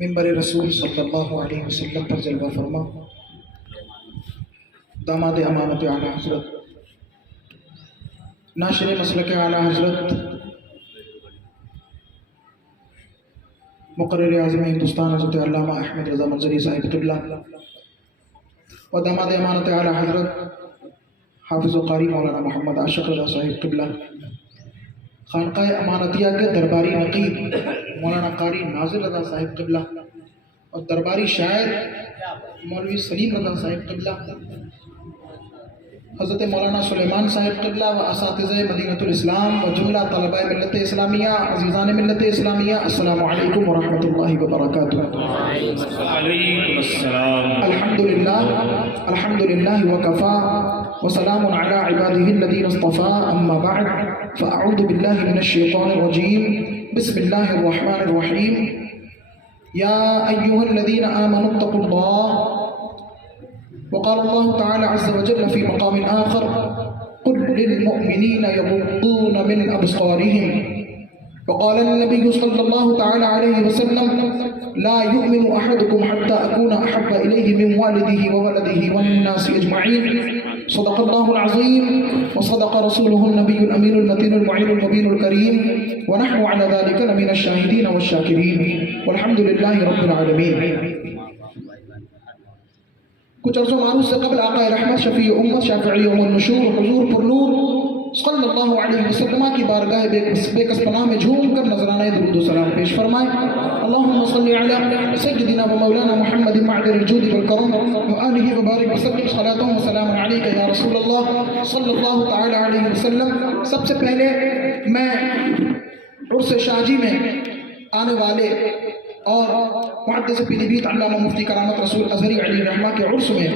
منبر رسول صلی اللہ علیہ وسلم پر جلوہ فرما داماد امانت اعلیٰ حضرت ناشر مسلک اعلیٰ حضرت مقرر اعظم ہندوستان حضرت علامہ احمد رضا منظری صاحب قبلہ و داماد امانت اعلیٰ حضرت حافظ و قاری مولانا محمد عاشق رضا صاحب قبلہ، خانقاہ امانتیہ کے درباری نقیب مولانا قاری ناظر رضا صاحب قبلہ اور درباری شاعر مولوی سلیم رضا صاحب قبلہ، حضرت مولانا سلیمان صاحب قبلہ و اساتذہ مدینۃ الاسلام و جملہ طلباء ملت اسلامیہ، عزیزان ملت اسلامیہ، السلام علیکم ورحمۃ اللہ وبرکاتہ۔ وعلیکم السلام۔ الحمدللہ وکفا وسلام علی عباده الذین اصطفى، اما بعد فاعوذ باللہ من الشیطان الرجیم، بسم اللہ الرحمن الرحیم۔ یا ایہا الذین آمنوا اتقوا اللہ، وقال الله تعالى عز وجل في مقام آخر قل للمؤمنين يغضون من أبصارهم، وقال النبي صلى الله تعالى عليه وسلم لا يؤمن أحدكم حتى أكون أحب إليه من والده وولده والناس أجمعين، صدق الله العظيم وصدق رسوله النبي الأمين المتين المعين المبين الكريم، ونحن على ذلك لمن الشاهدين والشاكرين، والحمد لله رب العالمين۔ کچھ عرصوں معروف سے قبل آقا رحمت شفیع امت شافعی یوم النشور حضور پر نور صلی اللہ علیہ وسلم کی بارگاہ بے کس پناہ میں جھوم کر نذرانہ درود و سلام پیش فرمائے۔ اللہم صلی علی سیدنا و مولانا محمد معدن الجود والکرم وآلہ وبارک وسلم، صلاۃ و سلام علیک یا رسول اللہ صلی اللہ تعالی علیہ وسلم۔ سب سے پہلے میں عرس شاہجی میں آنے والے اور محدث پیلی بھیت علامہ مفتی کرامت رسول ازہری علی رحمہ کے عرس میں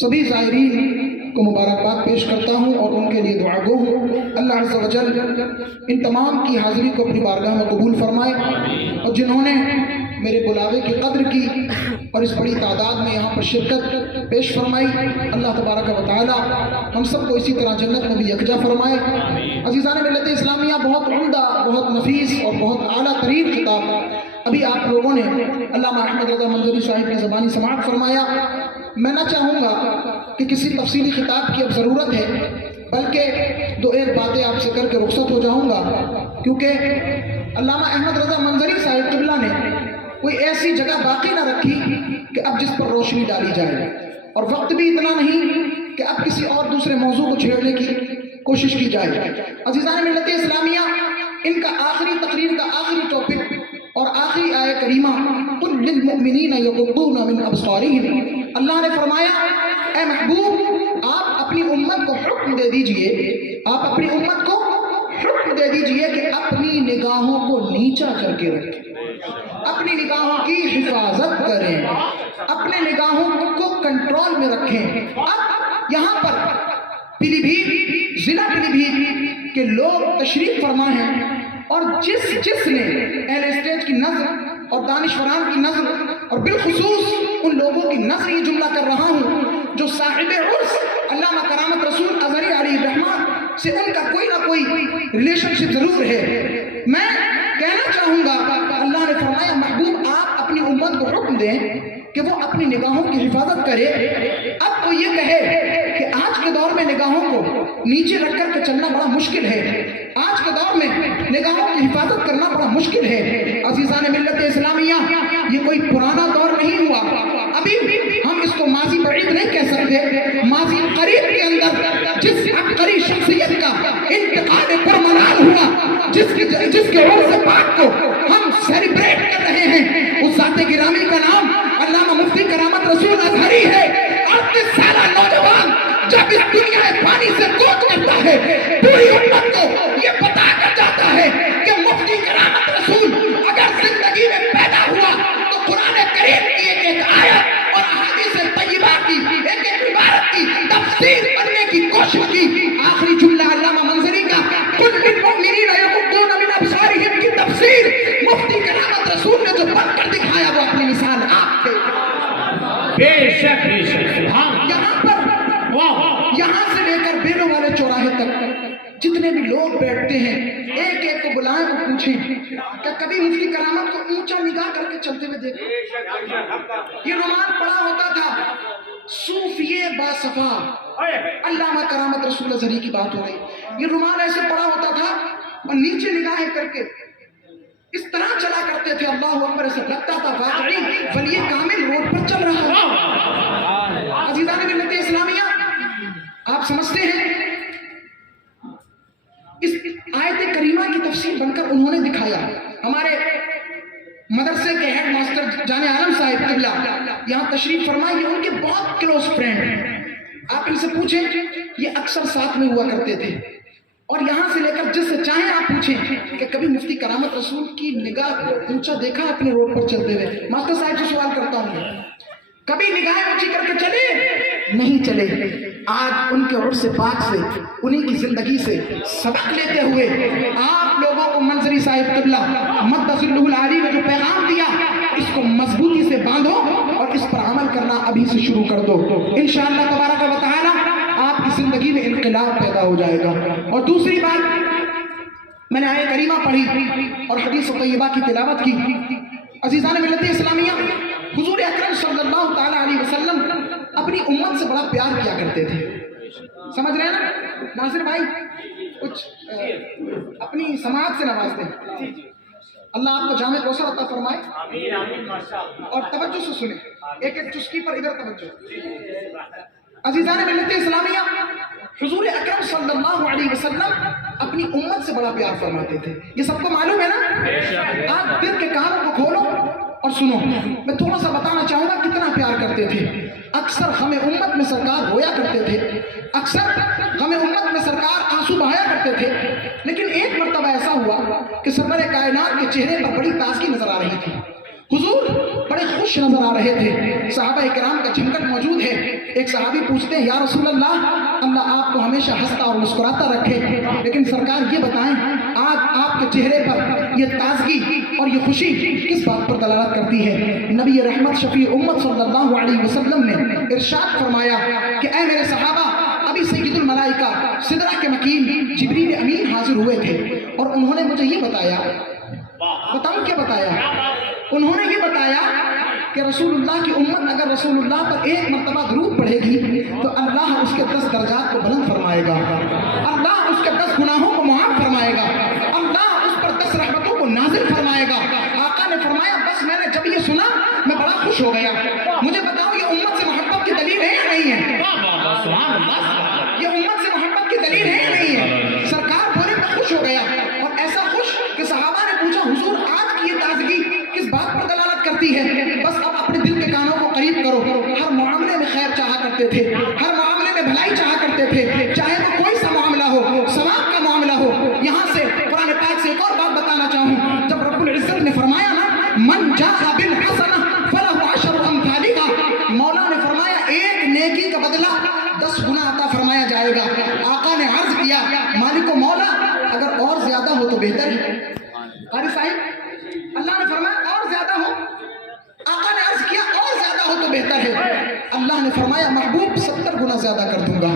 سبھی زائرین کو مبارکباد پیش کرتا ہوں اور ان کے لیے دعا گو ہوں۔ اللہ عز و جل ان تمام کی حاضری کو اپنی بارگاہ میں قبول فرمائے، اور جنہوں نے میرے بلاوے کی قدر کی اور اس بڑی تعداد میں یہاں پر شرکت پیش فرمائی، اللہ تبارک و تعالی ہم سب کو اسی طرح جنت میں بھی یکجا فرمائے۔ عزیزان ملت اسلامیہ، بہت عمدہ، بہت نفیس اور بہت اعلیٰ ترین کتاب ابھی آپ لوگوں نے علامہ احمد رضا منظری صاحب کی زبانی سماعت فرمایا۔ میں نہ چاہوں گا کہ کسی تفصیلی خطاب کی اب ضرورت ہے، بلکہ دو ایک باتیں آپ سے کر کے رخصت ہو جاؤں گا، کیونکہ علامہ احمد رضا منظری صاحب قبلہ نے کوئی ایسی جگہ باقی نہ رکھی کہ اب جس پر روشنی ڈالی جائے، اور وقت بھی اتنا نہیں کہ اب کسی اور دوسرے موضوع کو چھیڑنے کی کوشش کی جائے۔ عزیزان ملت اسلامیہ، ان کا آخری تقریر کا آخری ٹاپک اور آخری آیہ کریمہ قل للمؤمنین یغضون من ابصارہم، اللہ نے فرمایا اے محبوب آپ اپنی امت کو حکم دے دیجئے، آپ اپنی امت کو حکم دے دیجئے کہ اپنی نگاہوں کو نیچا کر کے رکھیں، اپنی نگاہوں کی حفاظت کریں، اپنے نگاہوں کو کنٹرول میں رکھیں۔ اب یہاں پر پیلی بھیت، ضلع پیلی بھیت کے لوگ تشریف فرما ہیں، اور جس نے اہل اسٹیج کی نظر اور دانشوران کی نظر اور بالخصوص ان لوگوں کی نظر یہ جملہ کر رہا ہوں جو صاحب عرس علامہ کرامت رسول ازہری علی رحمہ سے ان کا کوئی نہ کوئی ریلیشن شپ ضرور ہے، میں کہنا چاہوں گا اللہ نے فرمایا محبوب آپ اپنی امت کو حکم دیں کہ وہ اپنی نگاہوں کی حفاظت کرے۔ اب تو یہ کہے کہ آج کے دور میں نگاہوں کو نیچے رکھ کر کے چلنا بڑا مشکل ہے، آج کے دور میں نگاہوں کی حفاظت کرنا بڑا مشکل ہے۔ عزیزان ملت اسلامیہ، یہ کوئی پرانا دور نہیں ہوا، ابھی ہم اس کو ماضی بعید نہیں کہہ سکتے، ماضی قریب کے اندر جس عبقری شخصیت کا انتقال پرمنال ہوا، جس کے عرس پاک کو ہم سیلیبریٹ کر رہے ہیں، اس ذات گرامی کا نام علامہ مفتی کرامت رسول ازہری ہے۔ 38 سالہ نوجوان جب اس دنیا فانی سے کوچ کرتا ہے، پوری امت کو یہ بتا کر جاتا ہے کہ مفتی کرامت رسول اگر زندگی میں پیدا ہوا تو قرآن کریم کی ایک آیت اور احادیث طیبہ کی ایک عبارت کی تفسیر پڑھنے کی کوشش کی۔ آخری جملہ علامہ منظری کا قل للمؤمنین یغضون من ابصارہم کی تفسیر مفتی کرامت رسول نے جو پڑھ کر دکھایا وہ اپنی مثال آپ کے بے شک بے شک، سبحان یہاں پر تک جتنے بھی لوگ بیٹھتے ہیں ایک ایک کو بلائیں اور پوچھیں کہ کبھی مفتی کرامت کو اونچا نگاہ کر کے چلتے ہوئے دیکھا؟ یہ رومال پڑا ہوتا تھا صوفیے باصفا، علامہ کرامت رسول زری کی بات ہو رہی، یہ رومال ایسے پڑا ہوتا تھا اور نیچے نگاہیں کر کے اس طرح چلا کرتے تھے، اللہ اکبر، ایسا لگتا تھا واقعی ولی کامل روڈ پر چل رہا ہے۔ عزیزان ملت اسلامیہ، آپ سمجھتے ہیں اس آیت کریمہ کی تفسیر بن کر انہوں نے دکھایا۔ ہمارے مدرسے کے ہیڈ ماسٹر جان عالم صاحب قبلہ یہاں تشریف فرمائے، یہ ان کے بہت کلوز فرینڈ ہیں۔ آپ ان سے پوچھیں، یہ اکثر ساتھ میں ہوا کرتے تھے، اور یہاں سے لے کر جس سے چاہیں آپ پوچھیں کہ کبھی مفتی کرامت رسول کی نگاہ کو اونچا دیکھا اپنے روڈ پر چلتے ہوئے؟ ماسٹر صاحب سے سوال کرتا ہوں، کبھی نگاہیں اونچی کر کے چلے؟ نہیں چلے۔ آج ان کے عرص پاک سے، انہی کی زندگی سے سبق لیتے ہوئے آپ لوگوں کو منظری صاحب قبلہ مقدس اللہ العالی نے جو پیغام دیا، اس کو مضبوطی سے باندھو اور اس پر عمل کرنا ابھی سے شروع کر دو۔ انشاءاللہ تبارک و تعالی آپ کی زندگی میں انقلاب پیدا ہو جائے گا۔ اور دوسری بات، میں نے آیت کریمہ پڑھی اور حدیث طیبہ کی تلاوت کی۔ عزیزان ملت اسلامیہ، حضور اکرم صلی اللہ تعالی علیہ وسلم اپنی امت سے بڑا پیار کیا کرتے تھے۔ سمجھ رہے ہیں نا ناصر بھائی؟ کچھ اپنی سماعت سے نواز دیں۔ اللہ آپ کو جامع کوثر عطا فرمائے، اور توجہ سے سنیں، ایک ایک چسکی پر ادھر توجہ۔ عزیزان ملت اسلامیہ، حضور اکرم صلی اللہ علیہ وسلم اپنی امت سے بڑا پیار فرماتے تھے، یہ سب کو معلوم ہے نا؟ آپ دل کے کانوں کو کھولو اور سنو، میں تھوڑا سا بتانا چاہوں گا کتنا پیار کرتے تھے۔ اکثر غم امت میں سرکار رویا کرتے تھے، اکثر غم امت میں سرکار آنسو بہایا کرتے تھے، لیکن ایک مرتبہ ایسا ہوا کہ سرور کائنات کے چہرے پر بڑی تازگی نظر آ رہی تھی، حضور بڑے خوش نظر آ رہے تھے، صحابہ کرام کا جھمگٹ موجود ہے۔ ایک صحابی پوچھتے ہیں، یا رسول اللہ، اللہ آپ کو ہمیشہ ہنستا اور مسکراتا رکھے، لیکن سرکار یہ بتائیں آج آپ کے چہرے پر یہ تازگی اور یہ خوشی کس بات پر دلالت کرتی ہے؟ نبی رحمت شفیع امت صلی اللہ علیہ وسلم نے ارشاد فرمایا کہ اے میرے صحابہ، ابھی سید الملائکہ سدرہ کے مکین جبریل امین حاضر ہوئے تھے، اور انہوں نے مجھے یہ بتایا، بتاؤں کیا بتایا؟ انہوں نے یہ بتایا کہ رسول اللہ کی امت اگر رسول اللہ پر ایک مرتبہ درود پڑھے گی تو اللہ اس کے 10 درجات کو بلند فرمائے گا، اللہ اس کے 10 گناہوں کو معاف فرمائے گا، اللہ اس پر 10 رحمتوں کو نازل فرمائے گا۔ آقا نے فرمایا بس میں نے جب یہ سنا میں بڑا خوش ہو گیا۔ مجھے بتاؤ یہ امت سے محبت کی دلیل ہے یا نہیں ہے؟ یہ امت سے محبت کی دلیل ہے یا نہیں ہے؟ سرکار بولے میں خوش ہو گیا، اور ایسا خوش کہ صحابہ نے پوچھا حضور آج کی یہ تازگی کس بات پر دلالت کرتی ہے؟ بس اب اپنے دل کے کانوں کو قریب کرو۔ ہر معاملے میں خیر چاہا کرتے تھے، ہر معاملے میں بھلائی چاہا کرتے تھے، چاہے وہ کوئی سا معاملہ ہو، ثواب کا معاملہ ہو۔ یہاں سے قرآن پاک سے ایک اور بات بتانا چاہوں، جب رب العزت نے فرمایا نا من جاء بالحسنہ فلہ عشر امثالها، مولا نے فرمایا ایک نیکی کا بدلہ 10 گنا عطا فرمایا جائے گا۔ آقا نے عرض کیا مالک و مولا اگر اور زیادہ ہو تو بہتر ہے۔ قاری صاحب اللہ نے فرمایا اور زیادہ ہو، آقا نے عرض کیا اور زیادہ ہو تو بہتر ہے۔ اللہ نے فرمایا محبوب 70 گنا زیادہ کر دوں گا۔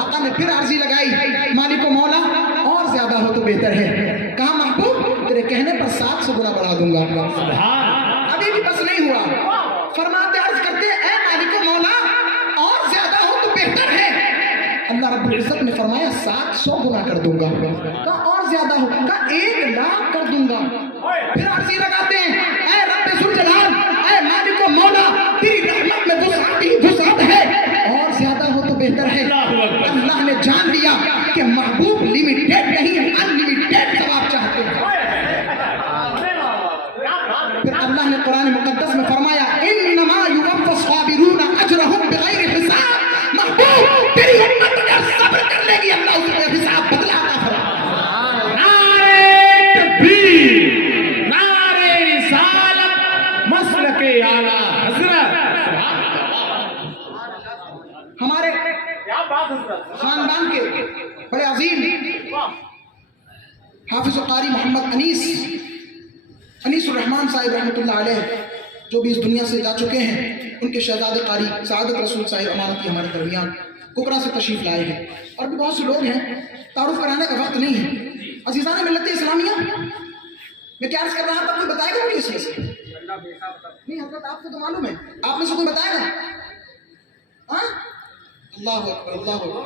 آقا نے پھر عرضی لگائی مالک و مولا اور زیادہ ہو تو بہتر ہے۔ کہا محبوب تیرے کہنے پر 700 گنا بڑھا دوں گا۔ ابھی بھی بس نہیں ہوا، فرماتے عرض کرتے اے مالک و مولا اور زیادہ ہو تو بہتر ہے۔ اللہ رب العزت نے فرمایا 700 گنا کر دوں گا۔ کہا اور زیادہ ہو، کہا 1 لاکھ کر دوں گا۔ پھر عرضی لگاتے ہیں اے رب ذوالجلال، اے مالک و مولا تیری رحمت میں وسعت ہے، اور زیادہ ہو تو بہتر ہے۔ اللہ نے جان لیا کہ محبوب لمیٹیڈ نہیں ان لمیٹیڈ ثواب چاہتے ہیں۔ پھر اللہ نے قرآن مقدس میں فرمایا انما یوفی الصابرون اجرهم بغیر حساب، محبوب تیری امت اگر صبر کر لے گی اللہ اس کا حساب بدلا عطا فرمائے۔ نعرہ تکبیر، نعرہ رسالت، مسلک اعلیٰ حضرت۔ ہمارے خاندان کے بڑے عظیم حافظ و قاری محمد انیس الرحمن صاحب رحمۃ اللہ علیہ جو بھی اس دنیا سے جا چکے ہیں، ان کے شہزادے قاری سعادت رسول صاحب امانتی ہمارے درمیان कुकरा से तशरीफ लाए हैं और भी बहुत से लोग हैं, तारुफ कराने का वक्त नहीं है। अजीज़ान मिल्लत इस्लामिया, मैं क्या अर्ज कर रहा था, कोई बताएगा मुझे इसमें से? नहीं हजरत, आपको तो मालूम है, आप में से कोई बताएगा? हाँ, अल्लाह अकबर, अल्लाह अकबर।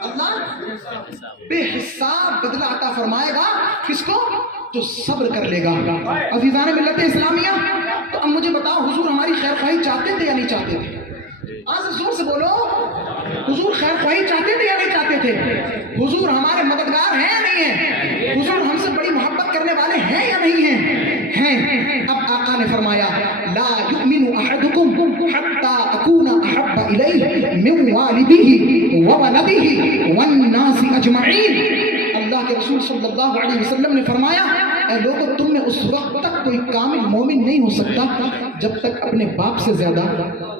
अल्लाह बेहिसाब बदला अता फरमाएगा किसको? जो सब्र कर लेगा। अजीज़ान मिल्लत इस्लामिया, तो अब मुझे बताओ, हुजूर हमारी खैर ख्वाही चाहते थे या नहीं चाहते थे? आज जोर से बोलो, हुजूर खैर ख्वाही चाहते थे या नहीं चाहते थे? हुजूर हमारे मददगार हैं या नहीं है? हुजूर हमसे बड़ी मोहब्बत करने वाले हैं या नहीं हैं? हैं। अब आका ने फरमाया, ला युमिनु अहदुकुम हत्ता अकूना अहब्बा इलैहि मिन वालिदिही व वलदिही वन नासी अजमईन। अल्लाह के रसूल सल्लल्लाहु अलैहि वसल्लम ने फरमाया, ऐ लोगों, तुम में उस वक्त तक कोई कामिल मोमिन नहीं हो सकता जब तक अपने बाप से ज्यादा,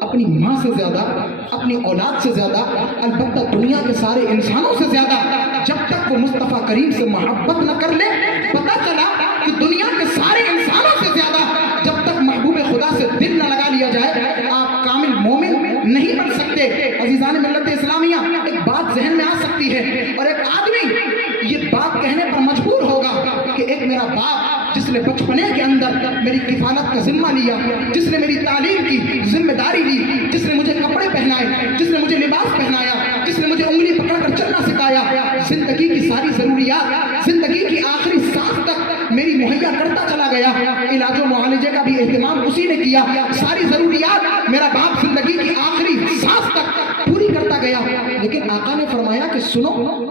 अपनी माँ से ज्यादा, अपनी औलाद से ज्यादा, अलबत्ता दुनिया के सारे इंसानों से ज्यादा जब तक वो मुस्तफ़ा करीम से मोहब्बत न कर ले। पता चला कि दुनिया के सारे इंसानों से ज्यादा जब तक महबूब खुदा से दिल न लगा लिया जाए, आप कामिल मोमिन नहीं बन सकते। अजीज़ान मिल्लत इस्लामिया, एक बात जहन में आ सकती है और एक आदमी ये बात कहने पर मजबूर होगा कि एक मेरा बाप जिसने बचपने के अंदर मेरी किफालत का जिम्मा लिया, जिसने मेरी तालीम की जिम्मेदारी ली, जिसने मुझे कपड़े पहनाए, जिसने मुझे लिबास पहनाया, जिसने मुझे उंगली पकड़कर चलना सिखाया, जिंदगी की सारी जरूरियात, जिंदगी की आखिरी सांस तक मेरी मुहैया करता चला गया, इलाजो मुआलजे का भी एहतमाम उसी ने किया, सारी जरूरियात मेरा बाप जिंदगी की आखिरी सांस तक पूरी करता गया। लेकिन आका ने फरमाया कि सुनो,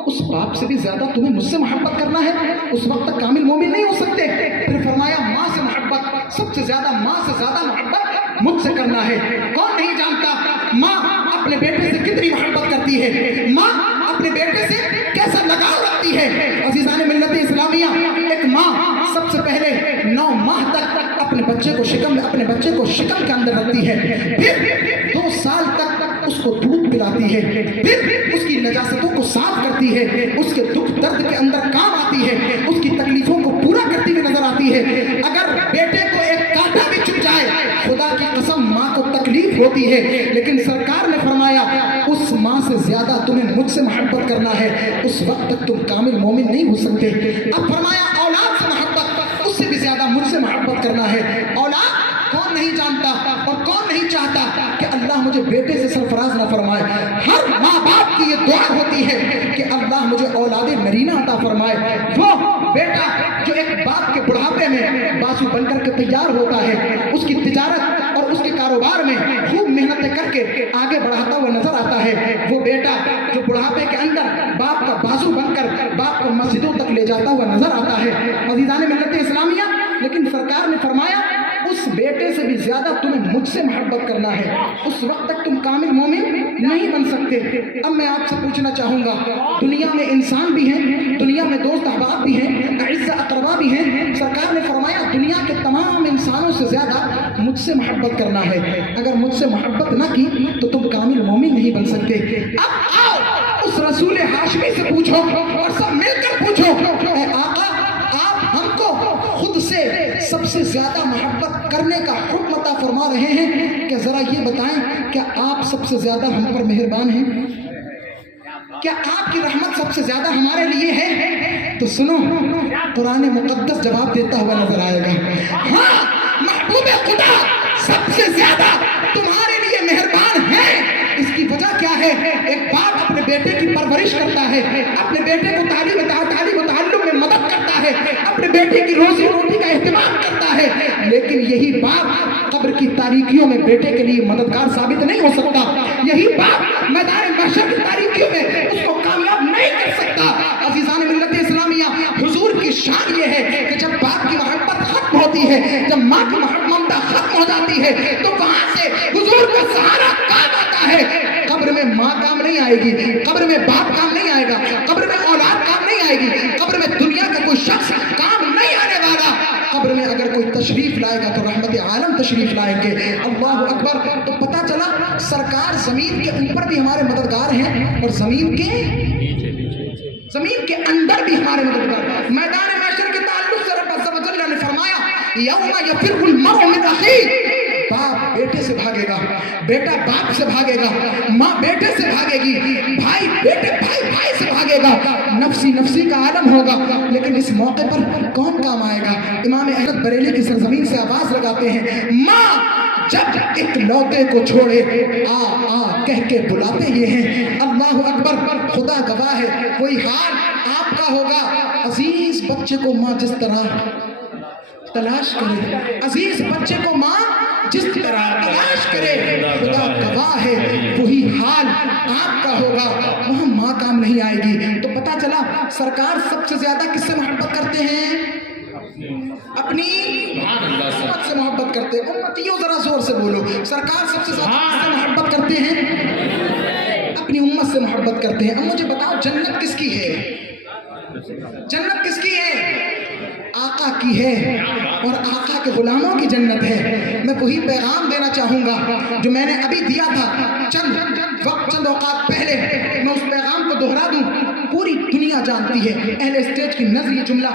उस बाप से भी ज्यादा तुम्हें मुझसे मोहब्बत करना है, उस वक्त तक कामिल मोमिन नहीं हो सकते। फिर फरमाया, माँ से मोहब्बत, सबसे ज्यादा माँ से ज्यादा मोहब्बत मुझसे करना है। कौन नहीं जानता माँ अपने बेटे से कितनी मोहब्बत करती है, माँ अपने बेटे से कैसा लगाव रखती है। अजीज़ान मिल्लत इस्लामिया, एक माँ सबसे पहले 9 माह तक अपने बच्चे को शिकम के अंदर रखती है, फिर 2 साल तक उसको दूध पिलाती है, फिर उसकी नजासतों को साफ करती है, उसके दुख दर्द के अंदर काम आती है, उसकी तकलीफों को पूरा करती हुई नजर आती है। अगर बेटे को एक कांटा भी चुभ जाए, खुदा की कसम माँ को तकलीफ होती है, लेकिन सरकार ने फरमाया उस माँ से ज्यादा तुम्हें मुझसे मोहब्बत करना है, उस वक्त तक तुम कामिल मोमिन नहीं हो सकते। अब फरमाया औलाद से मोहब्बत, उससे भी ज्यादा मुझसे मोहब्बत करना है। औलाद कौन नहीं जानता और कौन नहीं चाहता कि अल्लाह मुझे बेटे से सरफराज ना फरमाए। हर माँ बाप की ये दुआ होती है कि अल्लाह मुझे औलादे नरीना अता फरमाए। वो बेटा जो एक बाप के बुढ़ापे में बासु बनकर के तैयार होता है, उसकी तिजारत और उसके कारोबार में खूब मेहनतें करके आगे बढ़ाता हुआ नजर आता है, वो बेटा जो बुढ़ापे के अंदर बाप का बाजू बनकर बाप को मस्जिदों तक ले जाता हुआ नजर आता है। अज़ीज़ान मिल्लत इस्लामिया, लेकिन सरकार ने फरमाया उस बेटे से भी ज्यादा तुम्हें मुझसे मोहब्बत करना है, उस वक्त तक तुम कामिल मोमिन नहीं बन सकते। अब मैं आपसे पूछना चाहूंगा, दुनिया में इंसान भी हैं, दुनिया में दोस्त अहबाब भी हैं, अइज़्ज़ा अक़रबा भी हैं। सरकार ने फरमाया दुनिया के तमाम इंसानों से ज्यादा मुझसे मोहब्बत करना है। अगर मुझसे मोहब्बत ना की तो तुम कामिल मोमिन नहीं बन सकते। अब आओ उस रसूल हाशमी से पूछो और सब मिलकर पूछो, आका आप हमको खुद से सबसे ज्यादा मोहब्बत करने का हुक्म अता फरमा रहे हैं, क्या जरा ये बताएं, क्या आप सबसे ज्यादा हम पर मेहरबान हैं? क्या आपकी रहमत सबसे ज्यादा हमारे लिए है? तो सुनो, कुरान मुक़द्दस जवाब देता हुआ नजर आएगा, हाँ महबूब खुदा सबसे ज्यादा तुम्हारे लिए मेहरबान है। इसकी वजह क्या है? एक बाप अपने बेटे की परवरिश करता है, अपने बेटे को तालीम में मदद करता है, अपने बेटे की रोजी रोटी का एहतमाम करता है, लेकिन यही बाप कब्र की तारीकियों में बेटे के लिए मददगार साबित नहीं हो सकता। यही बाप मैदान महशर की तारीकियों में उसको कामयाब नहीं कर सकता। अज़ीज़ान मिल्लत इस्लामिया, हुजूर की शान ये है कि जब बाप की मोहब्बत खत्म होती है, जब माँ की ममता खत्म हो जाती है, तो वहां से हुजूर का सहारा काम आता है। कब्र में माँ काम नहीं आएगी, कब्र में बाप काम नहीं आएगा, कब्र में औलाद काम नहीं आएगी, कब्र में दुनिया का कोई शख्स काम नहीं आने वाला। कब्र में अगर कोई तशरीफ लाएगा तो रहमत आलम तशरीफ लाएंगे। अल्लाह अकबर। तो पता चला सरकार जमीन के ऊपर भी हमारे मददगार हैं और जमीन के अंदर भी हमारे मददगार। मैदान महशर के ताल्लुक से रब अज़्ज़ व जल्ल ने फरमाया, यौमा यफिरुल मर्उ मिन अखीह, बाप बेटे से भागेगा, बेटा बाप से भागेगा, माँ बेटे से भागेगी, भाई भाई से भागेगा, नफसी नफसी का आलम होगा। लेकिन इस मौके पर कौन काम आएगा? इमाम अहमद बरेली की सरजमीन से आवाज लगाते हैं, माँ जब एक लौते को छोड़े आ कह के बुलाते ये हैं। अल्लाह अकबर, खुदा गवाह है, कोई हाल आपका होगा। अजीज बच्चे को माँ जिस तरह तलाश करे, अजीज बच्चे को माँ जिस तरह तलाश करे, खुदा गवाह है वही हाल आपका होगा। वहां माँ काम नहीं आएगी। तो पता चला सरकार सबसे ज्यादा किससे मोहब्बत करते हैं? अपनी उम्मत से मोहब्बत करते हैं। उम्मतियों जरा जोर से बोलो, सरकार सबसे ज्यादा किससे मोहब्बत करते हैं? अपनी उम्मत से मोहब्बत करते हैं। अब मुझे बताओ, जन्नत किसकी है? जन्नत किसकी है? आका की है, और आका के गुलामों की जन्नत है। मैं वही पैगाम देना चाहूंगा जो मैंने अभी दिया था चंद औकात पहले। मैं उस पैगाम को दोहरा दूं। पूरी दुनिया जानती है, अहले स्टेज की नज़र ये जुमला,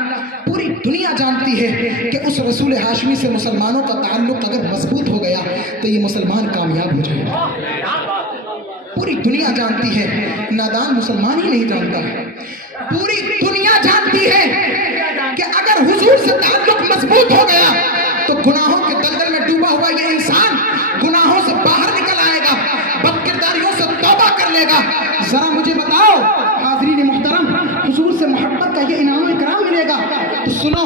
पूरी दुनिया जानती है कि उस रसूल हाशमी से मुसलमानों का ताल्लुक अगर मजबूत हो गया तो ये मुसलमान कामयाब हो जाएगा। पूरी दुनिया जानती है, नादान मुसलमान ही नहीं जानता है। पूरी दुनिया जानती है कि अगर हुजूर से ताल्लुक मजबूत हो गया तो गुनाहों के दलदल में डूबा हुआ ये इंसान गुनाहों से बाहर निकल आएगा, बदकिरदारियों से तौबा कर लेगा। जरा मुझे बताओ हाज़रीन मोहतरम, हुजूर से मोहब्बत का ये इनाम इकराम मिलेगा। तो सुनो,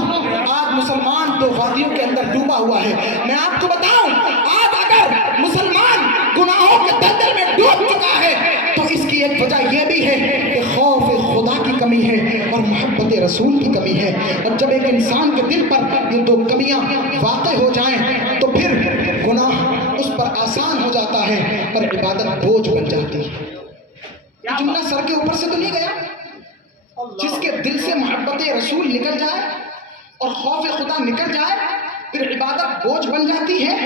आज मुसलमान तो वादियों के अंदर डूबा हुआ है। मैं आपको बताऊं, आज अगर मुसलमान गुनाहों के दलदल में डूब चुका है तो इसकी एक वजह यह भी है कि खौफ खुदा की कमी है और मोहब्बत रसूल की कमी है। और जब एक इंसान के दिल पर ये दो कमियां वाक़ई हो जाएं तो फिर गुनाह उस पर आसान हो जाता है और इबादत बोझ बन जाती है। ये जुमला सर के ऊपर से तो नहीं गया। जिसके दिल से मोहब्बत रसूल निकल जाए और खौफ खुदा निकल जाए, फिर इबादत बोझ बन जाती है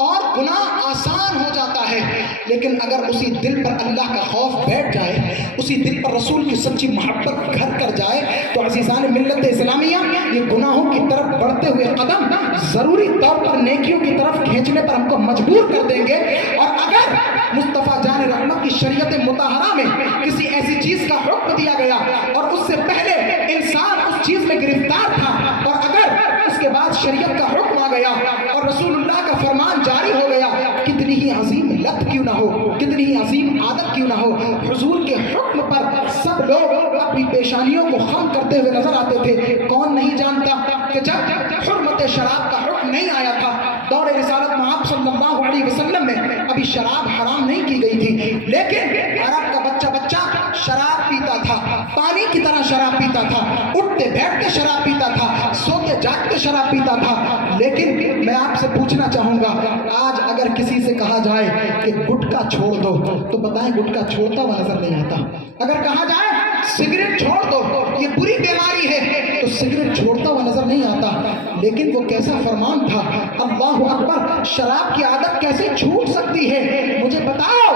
और गुनाह आसान हो जाता है। लेकिन अगर उसी दिल पर अल्लाह का खौफ बैठ जाए, उसी दिल पर रसूल की सच्ची मोहब्बत घर कर जाए, तो अज़ीज़ान मिल्लत इस्लामिया, ये गुनाहों की तरफ बढ़ते हुए कदम ज़रूरी तौर पर नेकियों की तरफ खींचने पर हमको मजबूर कर देंगे। और अगर मुस्तफ़ा जान रहमत की शरीयत मुतहरा में किसी ऐसी चीज़ का हुक्म दिया गया और उससे पहले इंसान उस चीज़ में गिरफ्तार था, और अगर उसके बाद शरीयत का हुक्म आ गया और रसूलुल्लाह का फरमान जारी हो गया, कितनी ही अजीम लत क्यों ना हो, कितनी ही अजीम आदत क्यों ना हो, हुजूर के हुक्म पर सब लोग अपनी पेशानियों को खम करते हुए नजर आते थे। कौन नहीं जानता कि जब हुर्मत शराब का हुक्म नहीं आया था, दौर रिसालत में आप सल्लल्लाहु अलैहि वसल्लम में अभी शराब हराम नहीं की गई थी, लेकिन अरब का बच्चा शराब पीता था, पानी की तरह शराब पीता था, उठते बैठते शराब पीता था, सोते जागते शराब पीता था। लेकिन मैं आपसे पूछना चाहूंगा, आज अगर किसी से कहा जाए कि गुटखा छोड़ दो तो बताएं गुटखा छोड़ता हुआ नजर नहीं आता। अगर कहा जाए सिगरेट छोड़ दो, ये बुरी बीमारी है, तो सिगरेट छोड़ता हुआ नजर नहीं आता। लेकिन वो कैसा फरमान था, अल्लाहु अकबर, शराब की आदत कैसे छूट सकती है मुझे बताओ।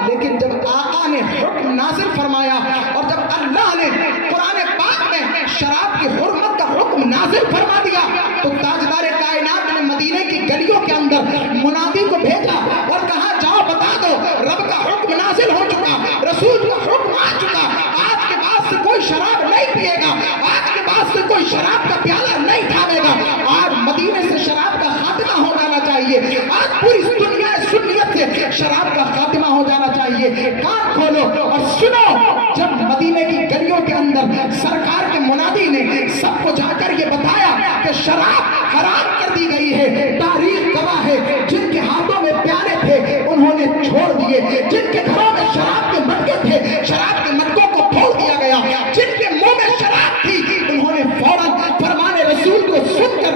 लेकिन जब आका ने हुक्म नाज़िल फरमाया और जब अल्लाह ने कुरान पाक में शराब की हुर्मत का हुक्म नाज़िल फरमा दिया, तो ताजदार कायनात ने मदीने की गलियों के अंदर मुनादी को भेजा और कहा, जाओ बता दो रब का हुक्म नाज़िल हो चुका, रसूल का हुक्म आ चुका, आज के बाद से कोई शराब नहीं पिएगा, आज के बाद से कोई शराब का प्याला नहीं थामेगा। आज मदीने से शराब का खात्मा हो जाना चाहिए, आज पूरी दुनिया सुन्नियत से शराब का खात्मा हो जाना चाहिए। कान खोलो और सुनो, जब मदीने की गलियों के अंदर सरकार के मुनादी ने सबको जाकर ये बताया कि शराब हराम कर दी गई है, तारीख गवाह है, जिनके हाथों में प्याले थे उन्होंने छोड़ दिए, जिनके घरों में शराब के मटके थे शराब के मटकों को फोड़ दिया गया, जिनके मुंह में शराब थी उन्होंने फौरन फरमाने रसूल को सुनकर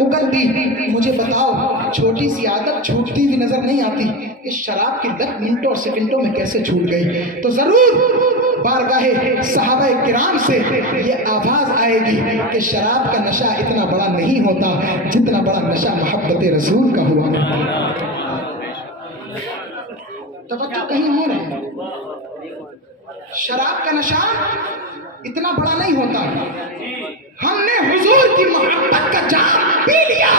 उगल दी। मुझे बताओ, छोटी सी आदत छूटती भी नजर नहीं आती, इस शराब की लत मिनटों और सेकंडों में कैसे छूट गई। तो जरूर बारगाहे सहाबा किराम से ये आवाज आएगी कि शराब का नशा इतना बड़ा नहीं होता जितना बड़ा नशा मोहब्बत रसूल का हुआ। तवज्जो कहीं हो रही है, शराब का नशा इतना बड़ा नहीं होता। हमने हुजूर की मोहब्बत का जाम पी लिया,